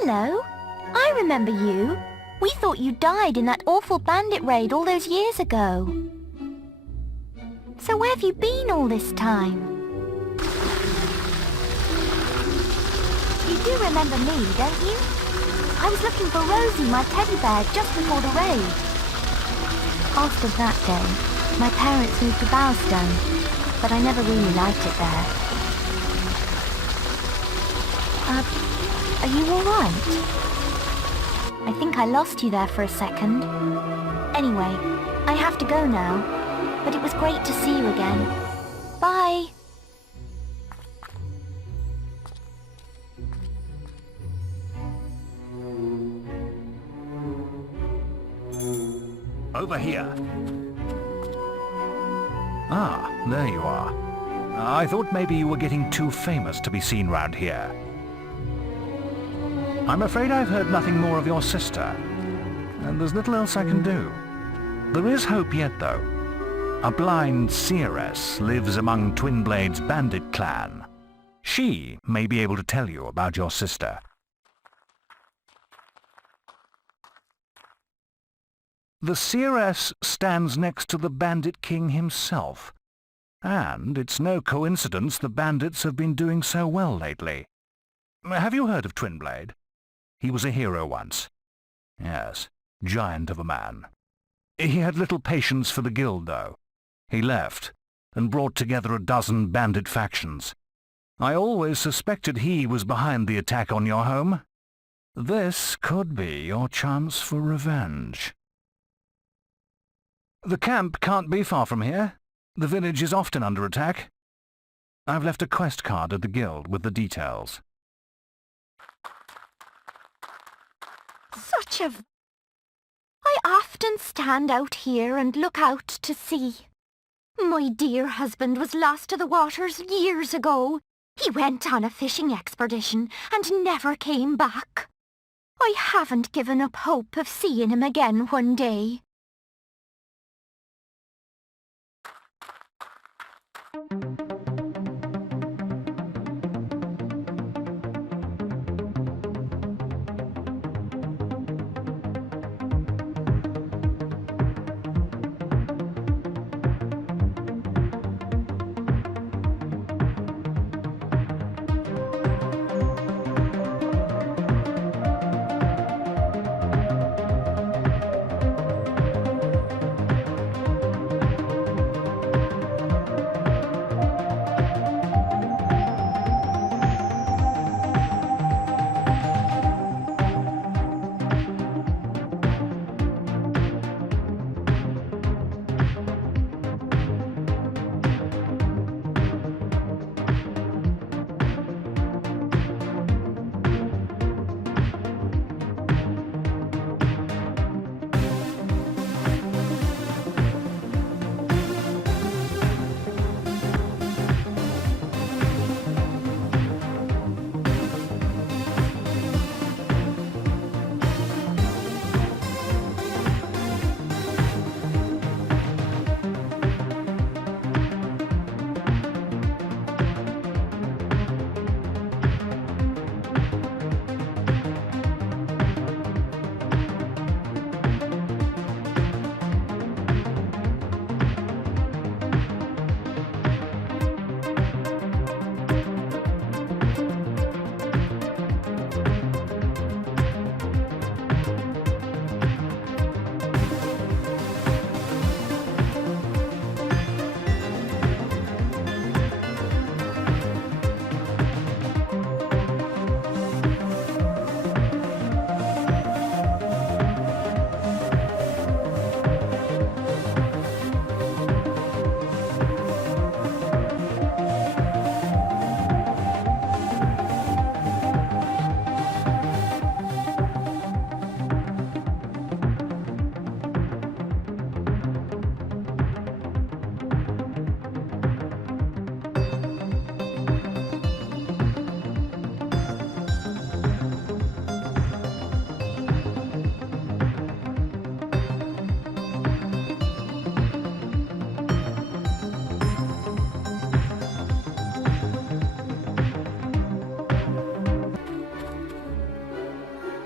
Hello. I remember you. We thought you died in that awful bandit raid all those years ago. So where have you been all this time? You do remember me, don't you? I was looking for Rosie, my teddy bear, just before the raid. After that day, my parents moved to Bowstone, but I never really liked it there. Are you all right? I think I lost you there for a second. Anyway, I have to go now, but it was great to see you again. Bye! Over here. Ah, there you are. I thought maybe you were getting too famous to be seen round here. I'm afraid I've heard nothing more of your sister, and there's little else I can do. There is hope yet, though. A blind seeress lives among Twinblade's bandit clan. She may be able to tell you about your sister. The seeress stands next to the Bandit King himself, and it's no coincidence the bandits have been doing so well lately. Have you heard of Twinblade? He was a hero once. Yes, giant of a man. He had little patience for the guild, though. He left, and brought together a dozen bandit factions. I always suspected he was behind the attack on your home. This could be your chance for revenge. The camp can't be far from here. The village is often under attack. I've left a quest card at the guild with the details. Such a... I often stand out here and look out to sea. My dear husband was lost to the waters years ago. He went on a fishing expedition and never came back. I haven't given up hope of seeing him again one day.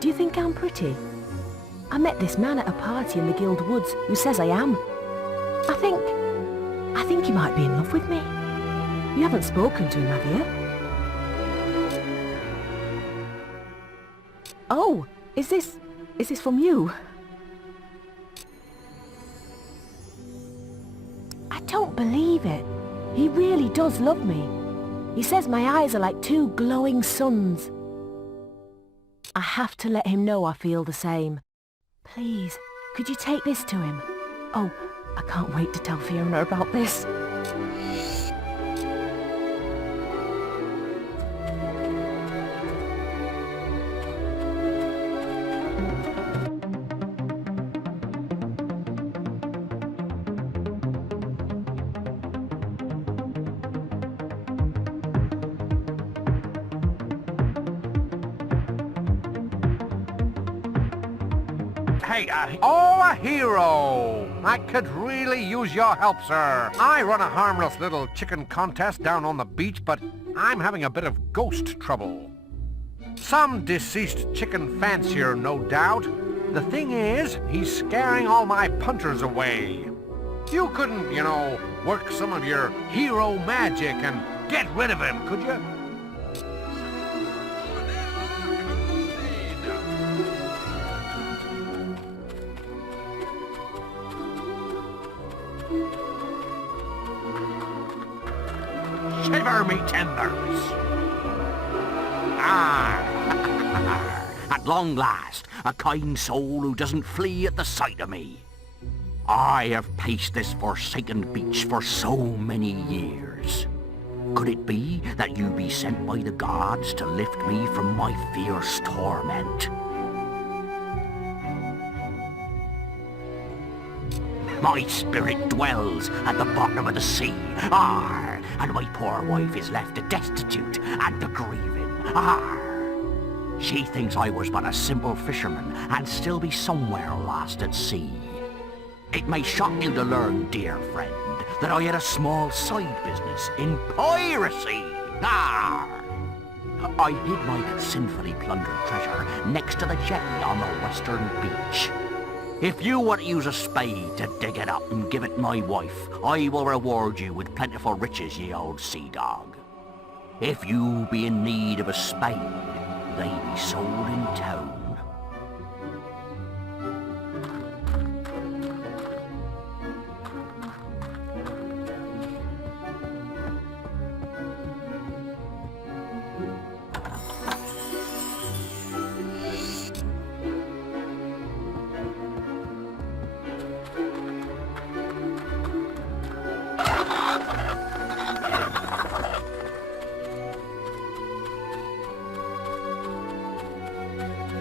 Do you think I'm pretty? I met this man at a party in the Guild Woods who says I am. I think he might be in love with me. You haven't spoken to him, have you? Oh, is this from you? I don't believe it. He really does love me. He says my eyes are like two glowing suns. I have to let him know I feel the same. Please, could you take this to him? Oh, I can't wait to tell Fiona about this. Hey, a hero! I could really use your help, sir. I run a harmless little chicken contest down on the beach, but I'm having a bit of ghost trouble. Some deceased chicken fancier, no doubt. The thing is, he's scaring all my punters away. You couldn't, work some of your hero magic and get rid of him, could you? Shiver me timbers! At long last, a kind soul who doesn't flee at the sight of me. I have paced this forsaken beach for so many years. Could it be that you be sent by the gods to lift me from my fierce torment? My spirit dwells at the bottom of the sea, and my poor wife is left destitute and a-grieving, She thinks I was but a simple fisherman and still be somewhere lost at sea. It may shock you to learn, dear friend, that I had a small side business in piracy, I hid my sinfully plundered treasure next to the jetty on the western beach. If you want to use a spade to dig it up and give it my wife, I will reward you with plentiful riches, ye old sea dog. If you be in need of a spade, they be sold in town.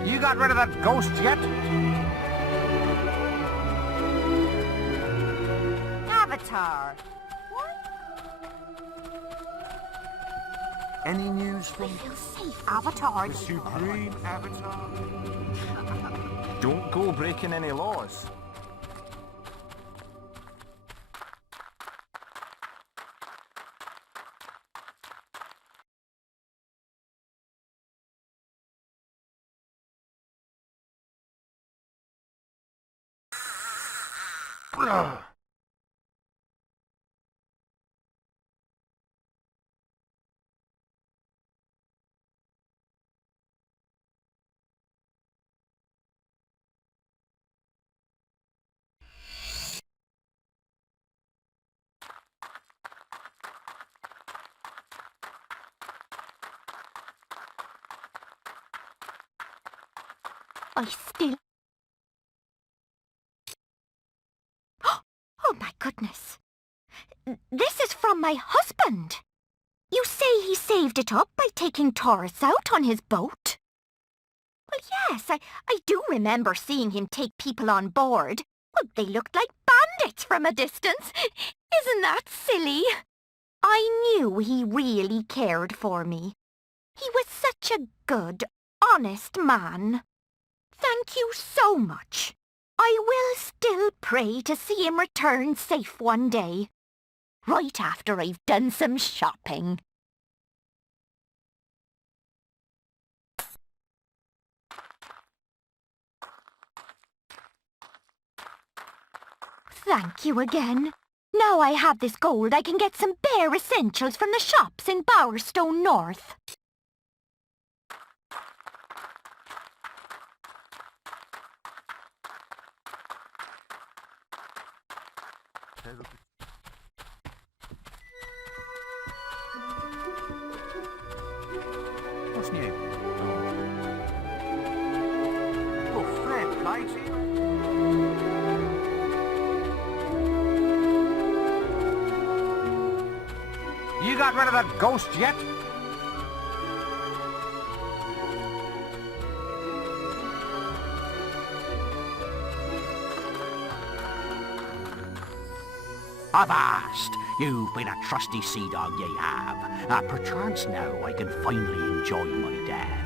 You got rid of that ghost yet? Avatar. Any news from Feel safe, Avatar. the Supreme Avatar? Don't go breaking any laws. I still... Oh my goodness. This is from my husband. You say he saved it up by taking tourists out on his boat? Well, yes, I do remember seeing him take people on board. Well, they looked like bandits from a distance. Isn't that silly? I knew he really cared for me. He was such a good, honest man. Thank you so much. I will still pray to see him return safe one day. Right after I've done some shopping. Thank you again. Now I have this gold, I can get some bare essentials from the shops in Bowerstone North. What's new? Oh, fair play to you. You got rid of that ghost yet? Avast! You've been a trusty sea dog, ye have. Perchance now I can finally enjoy my death.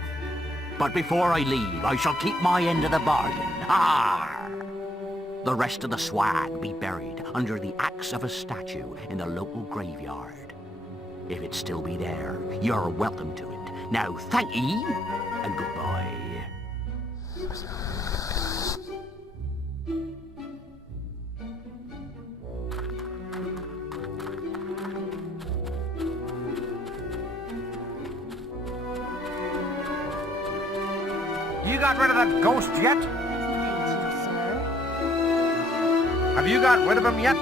But before I leave, I shall keep my end of the bargain. Arr! The rest of the swag be buried under the axe of a statue in the local graveyard. If it still be there, you're welcome to it. Now thank ye, and goodbye. You got rid of that ghost yet? Have you got rid of him yet?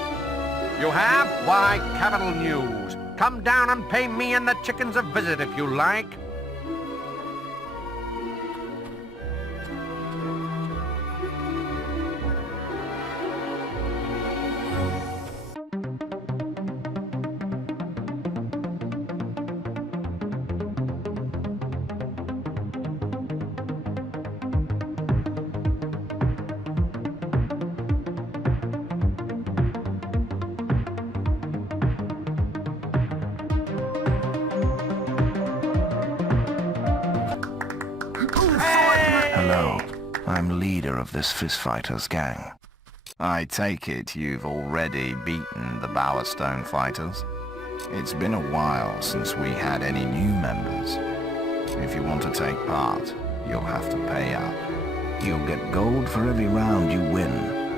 You have? Why, capital news. Come down and pay me and the chickens a visit if you like. Hello, I'm leader of this fistfighters gang. I take it you've already beaten the Bowerstone fighters? It's been a while since we had any new members. If you want to take part, you'll have to pay up. You'll get gold for every round you win,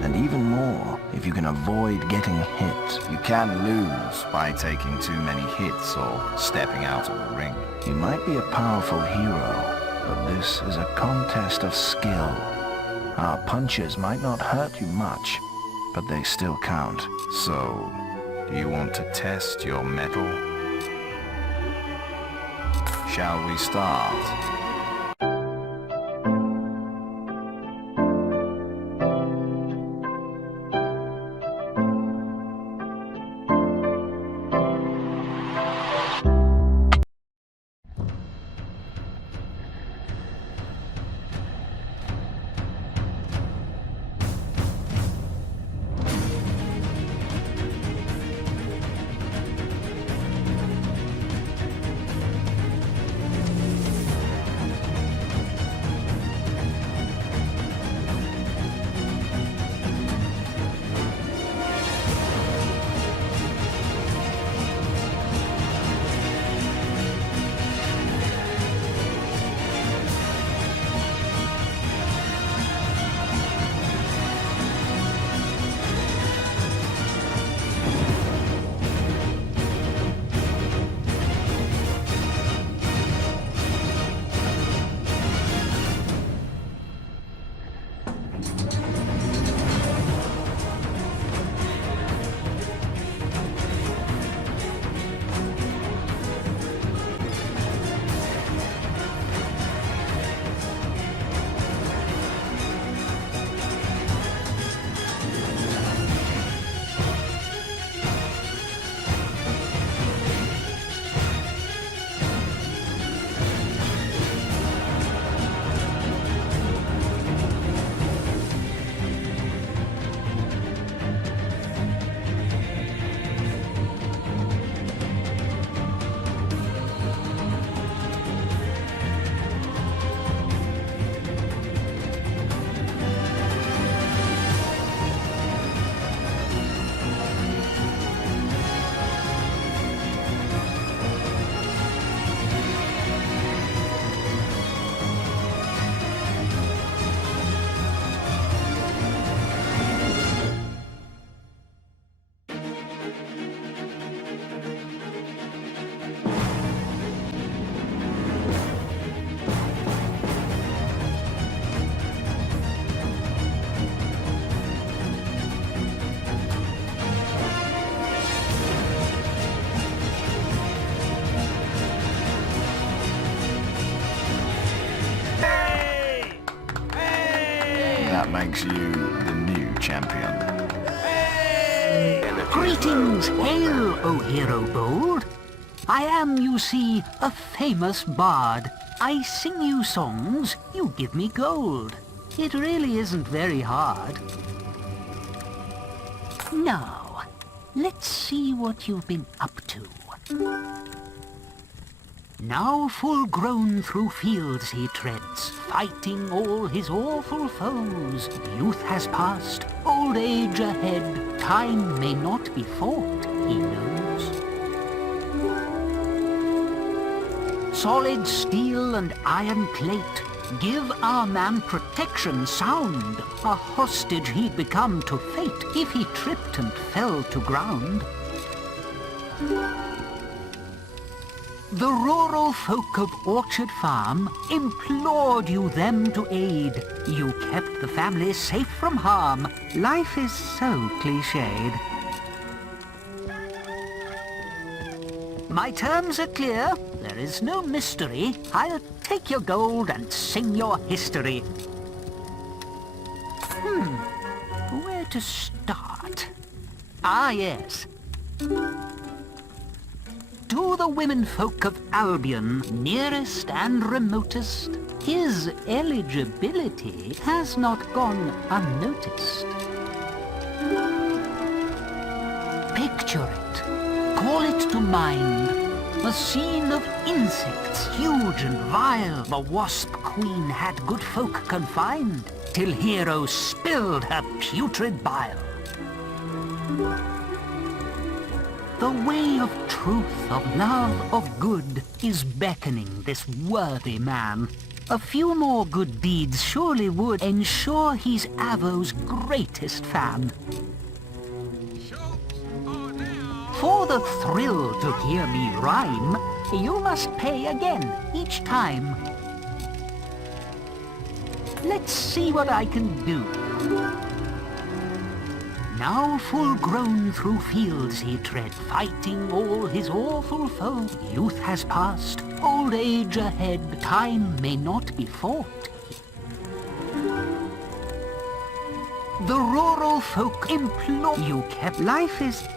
and even more if you can avoid getting hit. You can lose by taking too many hits or stepping out of the ring. You might be a powerful hero, but this is a contest of skill. Our punches might not hurt you much, but they still count. So, do you want to test your mettle? Shall we start? makes you the new champion. Greetings, hail, O hero bold. I am, you see, a famous bard. I sing you songs, you give me gold. It really isn't very hard. Now, let's see what you've been up to. Now full grown through fields he treads, fighting all his awful foes. Youth has passed, old age ahead, time may not be fought, he knows. Solid steel and iron plate give our man protection sound. A hostage he'd become to fate if he tripped and fell to ground. The rural folk of Orchard Farm implored you them to aid. You kept the family safe from harm. Life is so cliched. My terms are clear. There is no mystery. I'll take your gold and sing your history. Where to start? Ah, yes. To the women folk of Albion, nearest and remotest, his eligibility has not gone unnoticed. Picture it, call it to mind, a scene of insects huge and vile. The wasp queen had good folk confined, till Hero spilled her putrid bile. The way of truth, of love, of good is beckoning this worthy man. A few more good deeds surely would ensure he's Avo's greatest fan. For the thrill to hear me rhyme, you must pay again each time. Let's see what I can do. Now full grown through fields he tread, fighting all his awful foes. Youth has passed, old age ahead, time may not be fought. The rural folk implore you kept. Life is...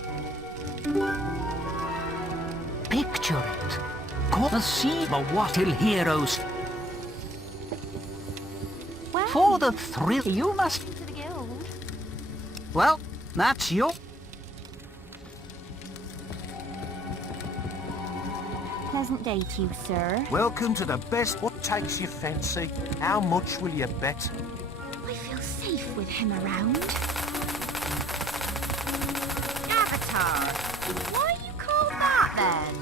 Picture it. Call the sea, the what till heroes. Well, For the thrill, you must... to the guild. Well, that's your... Pleasant day to you, sir. Welcome to the best. What takes your fancy? How much will you bet? I feel safe with him around. Avatar. Why you call that then?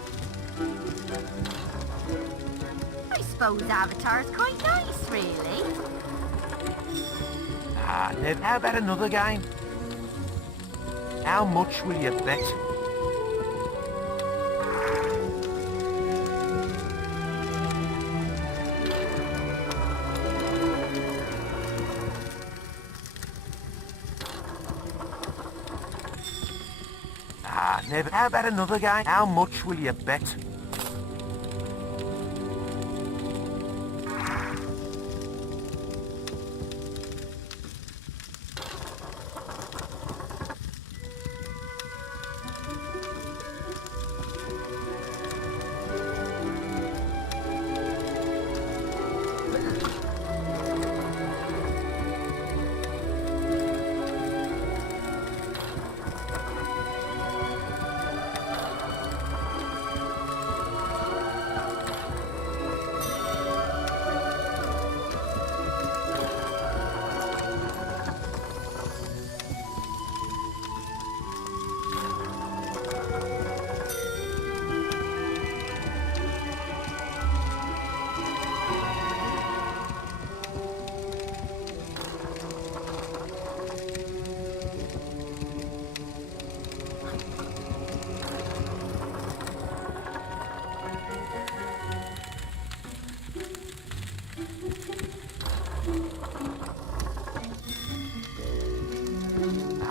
I suppose Avatar's quite nice, really. Ah, Ned, how about another game? How much will you bet? Ah, Ned, how about another game? How much will you bet?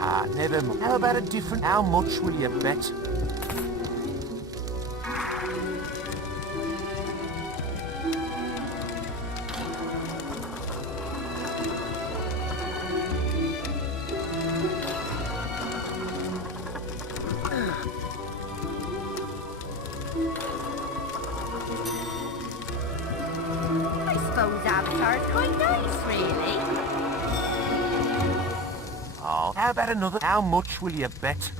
Ah, never mind. How about a different... How much will you bet? suppose Avatar's quite nice, really. Oh, how about another? How much will you bet?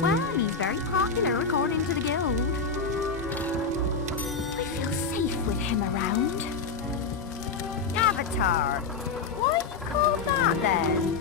Well, he's very popular according to the guild. I feel safe with him around. Avatar. Why you call that then?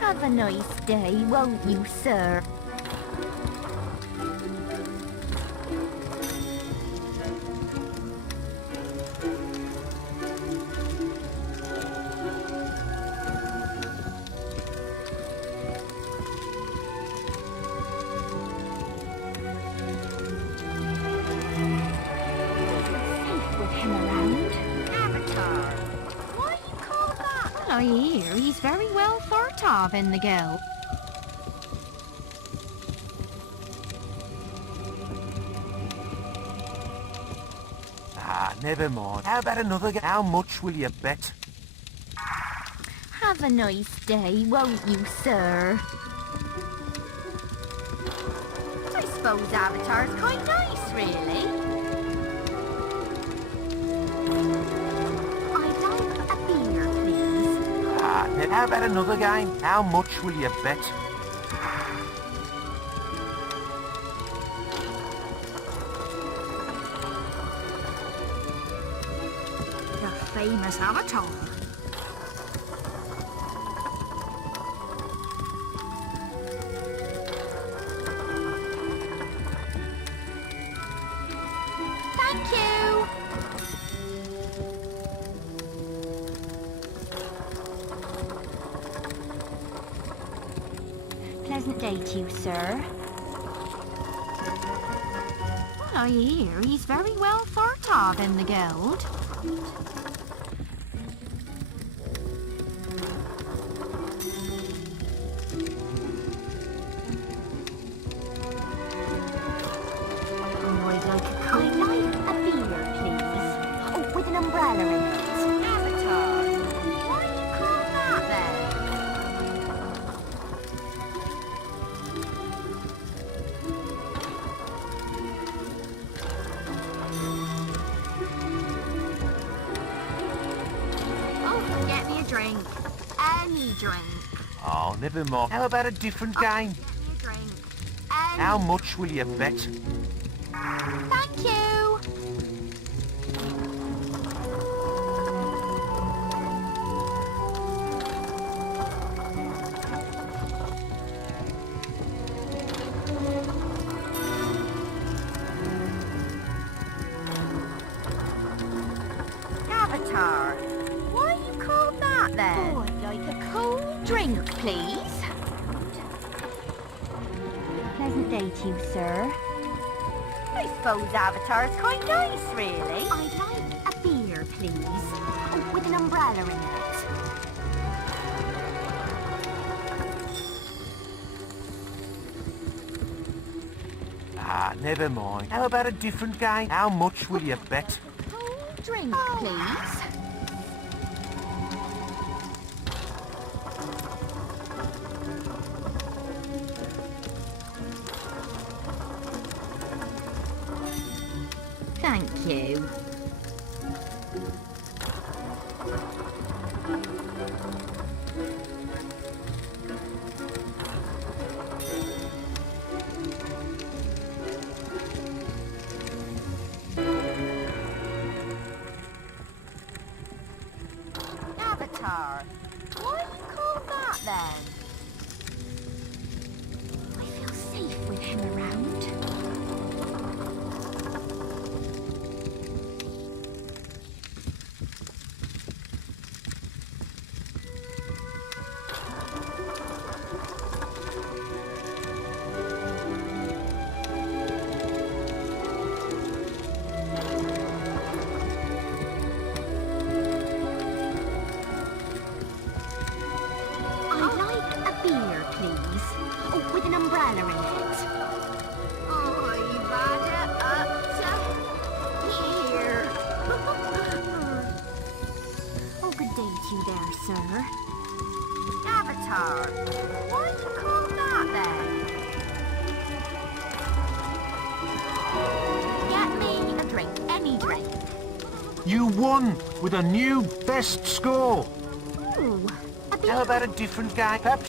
Have a nice day, won't you, sir? Safe with him around. Avatar. Why you call that? Well, I hear he's very well thought of in the guild. Ah, never mind. How about another? How much will you bet? Have a nice day, won't you, sir? I suppose Avatar's quite nice, really. I'd like a beer, please. Ah, how about another game? How much will you bet? The famous Avatar. Thank you! Pleasant day to you, sir. Well, I hear he's very well thought of in the guild. Oh, I'd like a beer, please. Oh, with an umbrella in it. Avatar. Why you call that then? Oh, get me a drink. Any drink. Oh, never mind. How about a different game? Get me a drink. How much will you bet? Thank you! Avatar. Why you call that then? Oh, I'd like a cold drink, please. Pleasant day to you, sir. I suppose Avatar's quite nice, really. I'd like a beer, please. Oh, with an umbrella in it. Ah, never mind. How about a different game? How much will you bet? Cold drink, please. Thank you. Avatar. Why you call that then? Oh, with an umbrella in it. I've had it up to here. Oh, good day to you there, sir. Avatar, why do you call that then? Get me a drink, any drink. You won with a new best score. Ooh, a How about a different game? Perhaps